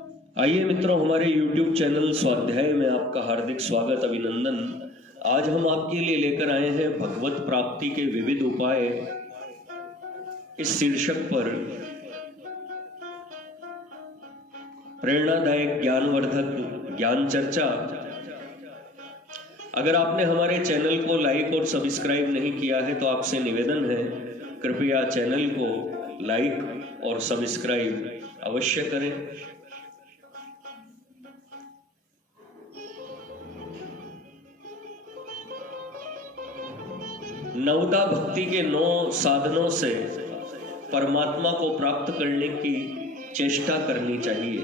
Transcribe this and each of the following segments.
आइए मित्रों, हमारे YouTube चैनल स्वाध्याय में आपका हार्दिक स्वागत अभिनंदन। आज हम आपके लिए लेकर आए हैं भगवत प्राप्ति के विविध उपाय इस शीर्षक पर प्रेरणादायक ज्ञानवर्धक ज्ञान चर्चा। अगर आपने हमारे चैनल को लाइक और सब्सक्राइब नहीं किया है तो आपसे निवेदन है, कृपया चैनल को लाइक और सब्सक्राइब अवश्य करें। नवदा भक्ति के 9 साधनों से परमात्मा को प्राप्त करने की चेष्टा करनी चाहिए।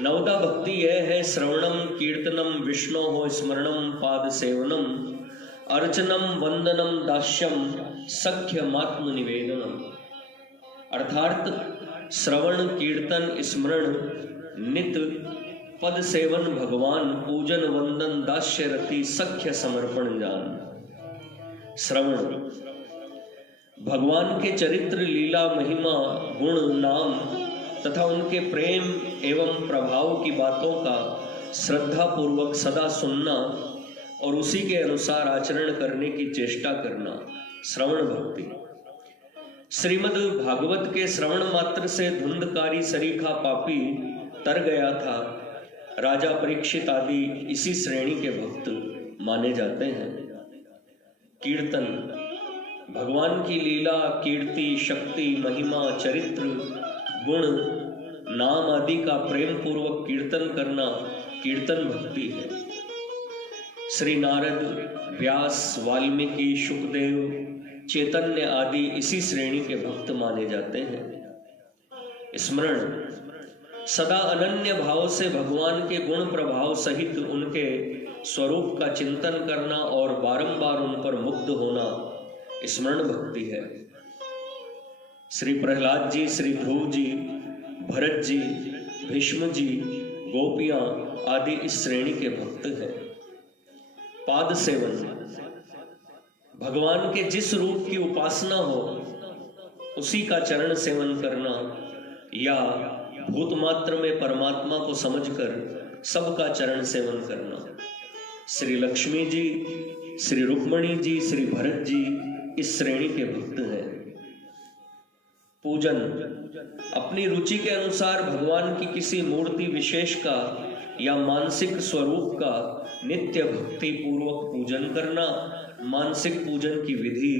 नवदा भक्ति यह है: श्रवणम कीर्तनम विष्णोः स्मरणम पाद सेवनम अर्चनम वंदनम दास्यम सख्यमात्म निवेदनम। अर्थात श्रवण कीर्तन स्मरण नित पद सेवन भगवान पूजन वंदन दास्य रति सख्य समर्पण जान। श्रवण भगवान के चरित्र लीला महिमा गुण नाम तथा उनके प्रेम एवं प्रभाव की बातों का श्रद्धा पूर्वक सदा सुनना और उसी के अनुसार आचरण करने की चेष्टा करना श्रवण भक्ति। श्रीमद् भागवत के श्रवण मात्र से धुंधकारी सरीखा पापी तर गया था। राजा परीक्षित आदि इसी श्रेणी के भक्त माने जाते हैं। कीर्तन भगवान की लीला कीर्ति शक्ति महिमा चरित्र गुण नाम आदि का प्रेम पूर्वक कीर्तन करना कीर्तन भक्ति है। श्री नारद व्यास वाल्मीकि शुकदेव चैतन्य आदि इसी श्रेणी के भक्त माने जाते हैं। स्मरण सदा अनन्य भाव से भगवान के गुण प्रभाव सहित उनके स्वरूप का चिंतन करना और बारंबार उन पर मुग्ध होना स्मरण भक्ति है। श्री प्रहलाद जी, श्री ध्रुव जी, भरत जी, भीष्म जी, गोपियां आदि इस श्रेणी के भक्त हैं। पाद सेवन भगवान के जिस रूप की उपासना हो उसी का चरण सेवन करना या भूत मात्र में परमात्मा को समझकर सबका चरण सेवन करना। श्री लक्ष्मी जी, श्री रुक्मणी जी, श्री भरत जी इस श्रेणी के भक्त हैं। पूजन अपनी रुचि के अनुसार भगवान की किसी मूर्ति विशेष का या मानसिक स्वरूप का नित्य भक्ति पूर्वक पूजन करना। मानसिक पूजन की विधि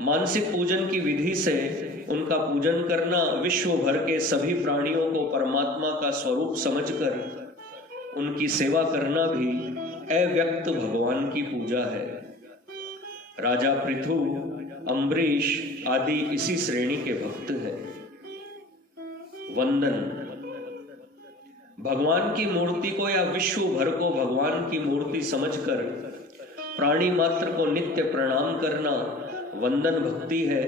मानसिक पूजन की विधि से उनका पूजन करना विश्व भर के सभी प्राणियों को परमात्मा का स्वरूप समझकर उनकी सेवा करना भी अव्यक्त भगवान की पूजा है। राजा पृथु अम्बरीश आदि इसी श्रेणी के भक्त हैं। वंदन भगवान की मूर्ति को या विश्व भर को भगवान की मूर्ति समझकर प्राणी मात्र को नित्य प्रणाम करना वंदन भक्ति है।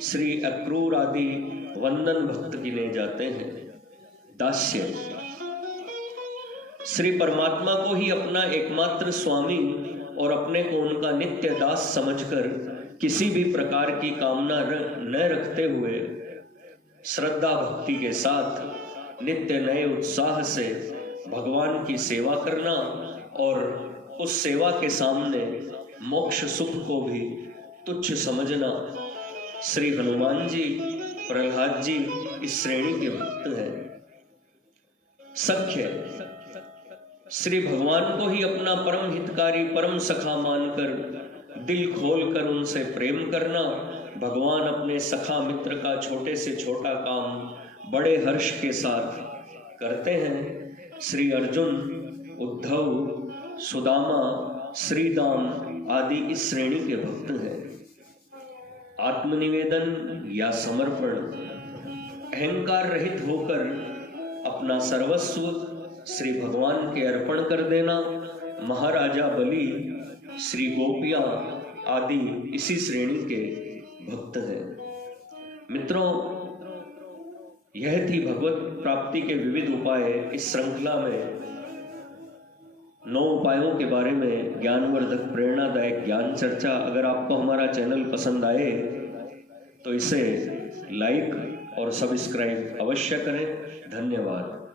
श्री अक्रूर आदि वंदन भक्त गिने जाते हैं। दास्य श्री परमात्मा को ही अपना एकमात्र स्वामी और अपने को उनका नित्य दास समझकर किसी भी प्रकार की कामना न रखते हुए श्रद्धा भक्ति के साथ नित्य नए उत्साह से भगवान की सेवा करना और उस सेवा के सामने मोक्ष सुख को भी तुच्छ समझना। श्री हनुमान जी, प्रहलाद जी इस श्रेणी के भक्त हैं। सख्य श्री भगवान को ही अपना परम हितकारी परम सखा मानकर दिल खोलकर उनसे प्रेम करना। भगवान अपने सखा मित्र का छोटे से छोटा काम बड़े हर्ष के साथ करते हैं। श्री अर्जुन, उद्धव, सुदामा, श्रीदाम आदि इस श्रेणी के भक्त हैं। आत्मनिवेदन या समर्पण अहंकार रहित होकर अपना सर्वस्व श्री भगवान के अर्पण कर देना। महाराजा बलि, श्री गोपियां आदि इसी श्रेणी के भक्त हैं। मित्रों, यह थी भगवत प्राप्ति के विविध उपाय। इस श्रृंखला में 9 उपायों के बारे में ज्ञानवर्धक प्रेरणादायक ज्ञान चर्चा। अगर आपको हमारा चैनल पसंद आए तो इसे लाइक और सब्सक्राइब अवश्य करें। धन्यवाद।